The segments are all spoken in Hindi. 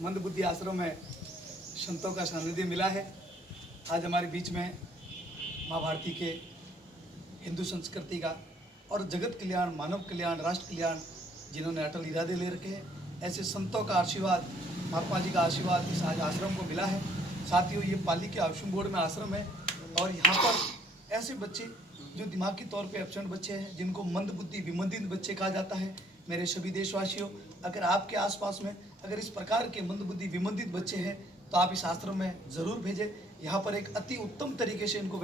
मंदबुद्धि आश्रम में संतों का सानिध्य मिला है। आज हमारे बीच में माँ भारती के हिंदू संस्कृति का और जगत कल्याण, मानव कल्याण, राष्ट्र कल्याण जिन्होंने अटल इरादे ले रखे हैं, ऐसे संतों का आशीर्वाद, महात्मा जी का आशीर्वाद इस आज आश्रम को मिला है। साथियों, ये पाली के हाउसिंग बोर्ड में आश्रम है और यहाँ पर ऐसे बच्चे जो दिमागी तौर पे एब्सेंट बच्चे हैं, जिनको मंदबुद्धि विमंदित बच्चे कहा जाता है। मेरे सभी देशवासियों, अगर आपके आसपास में अगर इस प्रकार के मंदबुद्धि विमंदित बच्चे हैं तो आप इस आश्रम में ज़रूर भेजें। यहाँ पर एक अति उत्तम तरीके से इनको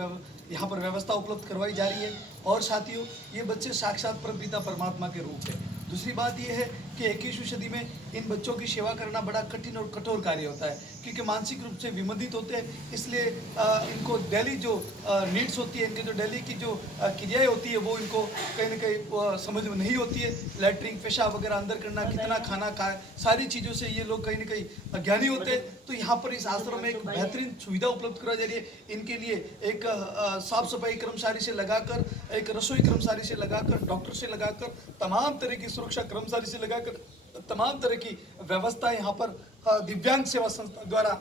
यहाँ पर व्यवस्था उपलब्ध करवाई जा रही है। और साथियों, ये बच्चे साक्षात परमपिता परमात्मा के रूप है। दूसरी बात यह है कि 21वीं सदी में इन बच्चों की सेवा करना बड़ा कठिन और कठोर कार्य होता है, क्योंकि मानसिक रूप से विमंदित होते हैं। इसलिए इनको डेली जो नीड्स होती है, इनके जो डेली की जो क्रियाएं होती है, वो इनको कहीं ना कहीं समझ में नहीं होती है। लैट्रिन, पेशाब वगैरह अंदर करना, कितना खाना खाए, सारी चीज़ों से ये लोग कहीं ना कहीं अज्ञानी होते हैं। तो यहाँ पर इस आश्रम में एक बेहतरीन सुविधा उपलब्ध करवाई जा रही है। इनके लिए एक साफ सफाई कर्मचारी से लगाकर, एक रसोई कर्मचारी से लगाकर, डॉक्टर से लगाकर, तमाम तरह की सुरक्षा कर्मचारी से लगाकर तमाम तरह की व्यवस्था यहाँ पर दिव्यांग सेवा संस्था द्वारा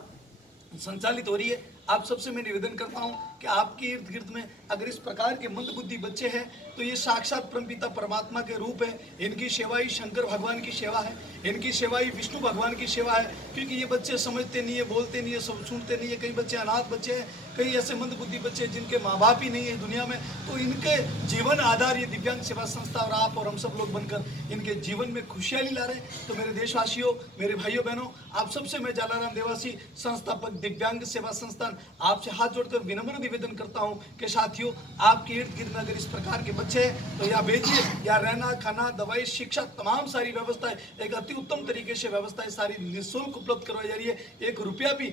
संचालित हो रही है। आप सबसे मैं निवेदन करता हूँ कि आपके इर्द गिर्द में अगर इस प्रकार के मंदबुद्धि बच्चे हैं तो ये साक्षात परमपिता परमात्मा के रूप है। इनकी सेवा ही शंकर भगवान की सेवा है, इनकी सेवा ही विष्णु भगवान की सेवा है, क्योंकि ये बच्चे समझते नहीं है, बोलते नहीं है, सब सुनते नहीं है। कई बच्चे अनाथ बच्चे हैं, कई ऐसे मंदबुद्धि बच्चे हैं जिनके माँ बाप ही नहीं है दुनिया में। तो इनके जीवन आधार ये दिव्यांग सेवा संस्था और आप और हम सब लोग बनकर इनके जीवन में खुशहाली ला रहे हैं। तो मेरे देशवासियों, मेरे भाइयों बहनों, आप सबसे मैं जालाराम देवासी, संस्थापक दिव्यांग सेवा संस्थान, आपसे हाथ जोड़कर विनम्र निवेदन करता हूं कि साथियों, आपके इर्द गिर्द में अगर इस प्रकार के बच्चे हैं तो या भेजिए, या रहना, खाना, दवाई, शिक्षा, तमाम सारी व्यवस्थाएं एक अति उत्तम तरीके से व्यवस्थाएं सारी निःशुल्क उपलब्ध करवाई जा रही है। 1 रुपया भी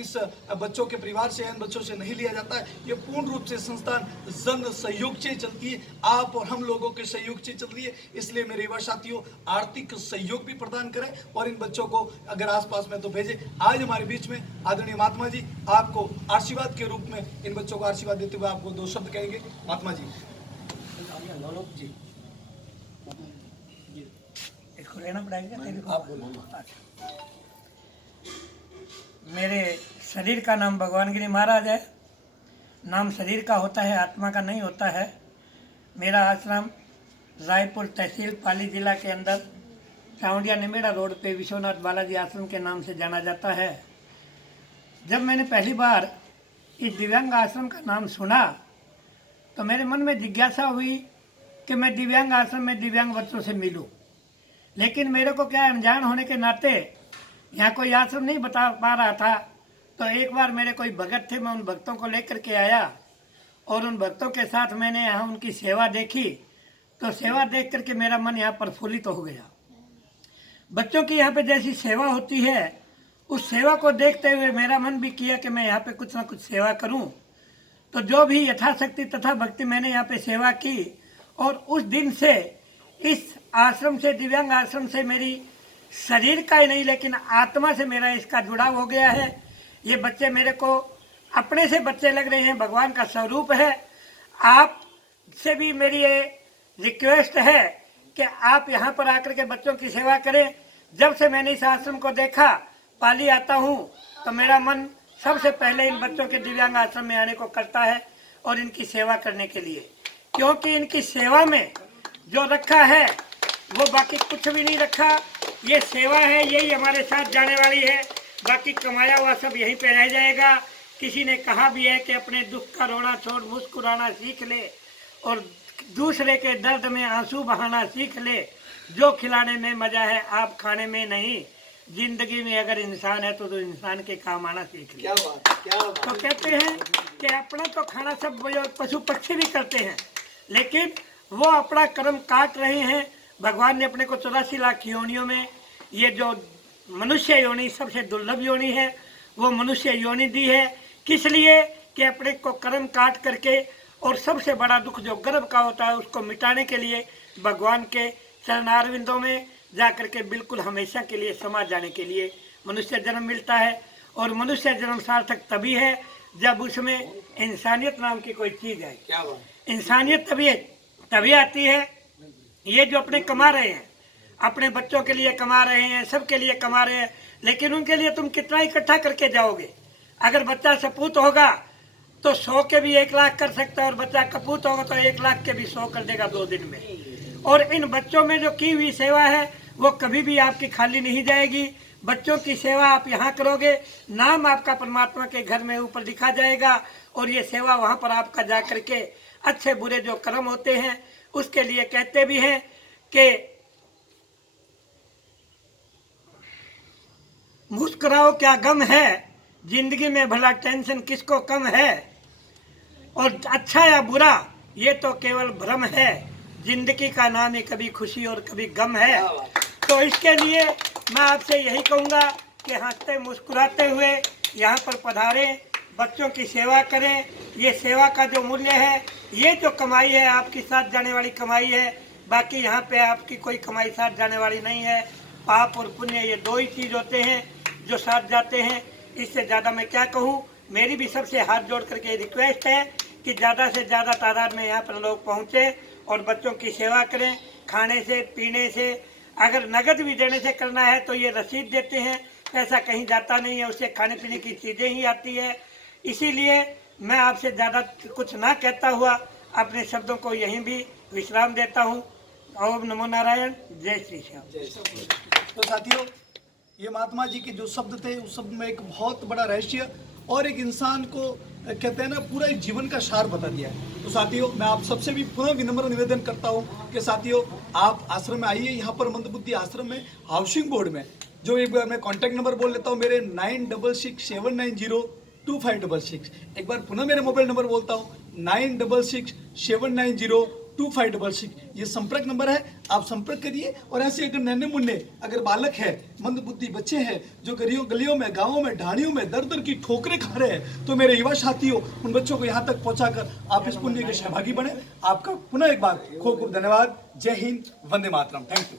इस बच्चों के परिवार से, इन बच्चों से नहीं लिया जाता है। ये पूर्ण रूप से संस्थान जन सहयोग से चलती है, आप और हम लोगों के सहयोग से चल रही है। इसलिए मेरे युवा साथियों, आर्थिक सहयोग भी प्रदान करें और इन बच्चों को अगर आसपास में तो भेजें। आज हमारे बीच में आदरणीय महात्मा जी आपको आशीर्वाद के रूप में इन बच्चों को आशीर्वाद देते हुए आपको 2 शब्द कहेंगे। महात्मा जी। इसको लेना पड़ेगा। आप बोलो। मेरे शरीर का नाम भगवानगिरी महाराज है। नाम शरीर का होता है, आत्मा का नहीं होता है। मेरा आश्रम रायपुर तहसील पाली जिला के अंदर चावड़िया निमेड़ा रोड पे विश्वनाथ बालाजी आश्रम के नाम से जाना जाता है। जब मैंने पहली बार इस दिव्यांग आश्रम का नाम सुना तो मेरे मन में जिज्ञासा हुई कि मैं दिव्यांग आश्रम में दिव्यांग बच्चों से मिलूं। लेकिन मेरे को क्या, अनजान होने के नाते यहाँ कोई आश्रम नहीं बता पा रहा था। तो एक बार मेरे कोई भगत थे, मैं उन भक्तों को लेकर के आया और उन भक्तों के साथ मैंने यहाँ उनकी सेवा देखी। तो सेवा देख करके मेरा मन यहाँ प्रफुल्लित हो गया। बच्चों की यहाँ पे जैसी सेवा होती है, उस सेवा को देखते हुए मेरा मन भी किया कि मैं यहाँ पे कुछ ना कुछ सेवा करूँ। तो जो भी यथाशक्ति तथा भक्ति मैंने यहाँ पे सेवा की और उस दिन से इस आश्रम से, दिव्यांग आश्रम से मेरी शरीर का ही नहीं लेकिन आत्मा से मेरा इसका जुड़ाव हो गया है। ये बच्चे मेरे को अपने से बच्चे लग रहे हैं, भगवान का स्वरूप है। आप से भी मेरी ये रिक्वेस्ट है कि आप यहाँ पर आकर के बच्चों की सेवा करें। जब से मैंने इस आश्रम को देखा, पाली आता हूँ तो मेरा मन सबसे पहले इन बच्चों के दिव्यांग आश्रम में आने को करता है और इनकी सेवा करने के लिए, क्योंकि इनकी सेवा में जो रखा है वो बाकी कुछ भी नहीं रखा। ये सेवा है, यही हमारे साथ जाने वाली है। बाकी कमाया हुआ सब यहीं पे रह जाएगा। किसी ने कहा भी है कि अपने दुख का रोना छोड़ मुस्कुराना सीख ले और दूसरे के दर्द में आंसू बहाना सीख ले। जो खिलाने में मजा है आप खाने में नहीं। जिंदगी में अगर इंसान है तो इंसान के काम आना सीख ले। क्या बात, क्या बात। तो कहते हैं कि अपना तो खाना सब पशु पक्षी भी करते हैं, लेकिन वो अपना कर्म काट रहे हैं। भगवान ने अपने को 84 लाख योनियों में ये जो मनुष्य योनि सबसे दुर्लभ योनि है, वो मनुष्य योनि दी है। किस लिए कि अपने को कर्म काट करके और सबसे बड़ा दुख जो गर्भ का होता है उसको मिटाने के लिए भगवान के चरणारविंदों में जा करके बिल्कुल हमेशा के लिए समा जाने के लिए मनुष्य जन्म मिलता है। और मनुष्य जन्म सार्थक तभी है जब उसमें इंसानियत नाम की कोई चीज़ है। क्या बात। इंसानियत तभी आती है। ये जो अपने कमा रहे हैं, अपने बच्चों के लिए कमा रहे हैं, सबके लिए कमा रहे हैं, लेकिन उनके लिए तुम कितना इकट्ठा करके जाओगे। अगर बच्चा सपूत होगा तो 100 के भी 1 लाख कर सकता है, और बच्चा कपूत होगा तो 1 लाख के भी 100 कर देगा 2 दिन में। और इन बच्चों में जो की हुई सेवा है वो कभी भी आपकी खाली नहीं जाएगी। बच्चों की सेवा आप यहाँ करोगे, नाम आपका परमात्मा के घर में ऊपर लिखा जाएगा, और ये सेवा वहाँ पर आपका जा करके अच्छे बुरे जो कर्म होते हैं उसके लिए कहते भी हैं कि मुस्कुराओ क्या गम है, जिंदगी में भला टेंशन किसको कम है, और अच्छा या बुरा ये तो केवल भ्रम है, जिंदगी का नाम ही कभी खुशी और कभी गम है। तो इसके लिए मैं आपसे यही कहूँगा कि हंसते मुस्कुराते हुए यहाँ पर पधारें, बच्चों की सेवा करें। ये सेवा का जो मूल्य है, ये जो कमाई है आपकी साथ जाने वाली कमाई है, बाकी यहाँ पे आपकी कोई कमाई साथ जाने वाली नहीं है। पाप और पुण्य ये 2 ही चीज़ होते हैं जो साथ जाते हैं। इससे ज़्यादा मैं क्या कहूँ। मेरी भी सबसे हाथ जोड़ करके रिक्वेस्ट है कि ज़्यादा से ज़्यादा तादाद में यहाँ पर लोग पहुँचे और बच्चों की सेवा करें। खाने से पीने से, अगर नगद भी देने से करना है तो ये रसीद देते हैं, पैसा कहीं जाता नहीं है, उससे खाने पीने की चीज़ें ही आती है। इसीलिए मैं आपसे ज़्यादा कुछ ना कहता हुआ अपने शब्दों को यहीं भी विश्राम देता हूँ। ओम नमो नारायण, जय श्री श्याम। तो साथियों, ये महात्मा जी के जो शब्द थे उस शब्द में एक बहुत बड़ा रहस्य और एक इंसान को कहते हैं ना पूरा एक जीवन का सार बता दिया है। तो साथियों, मैं आप सबसे भी पुनः विनम्र निवेदन करता हूँ कि साथियों आप आश्रम में आइए। यहाँ पर मंदबुद्धि आश्रम में हाउसिंग बोर्ड में जो एक बार मैं कॉन्टैक्ट नंबर बोल लेता हूँ, मेरे 9667902566। एक बार पुनः मेरे मोबाइल नंबर बोलता हूँ 9667902566। ये संपर्क नंबर है, आप संपर्क करिए। और ऐसे अगर नन्हे मुन्ने अगर बालक है, मंदबुद्धि बच्चे हैं जो गलियों में, गांवों में, ढाणियों में दर दर की ठोकरें खा रहे हैं, तो मेरे युवा साथियों उन बच्चों को यहाँ तक पहुँचाकर आप इस पुण्य के सहभागी बने। आपका पुनः एक बार खूब खूब धन्यवाद। जय हिंद, वंदे मातरम। Thank you.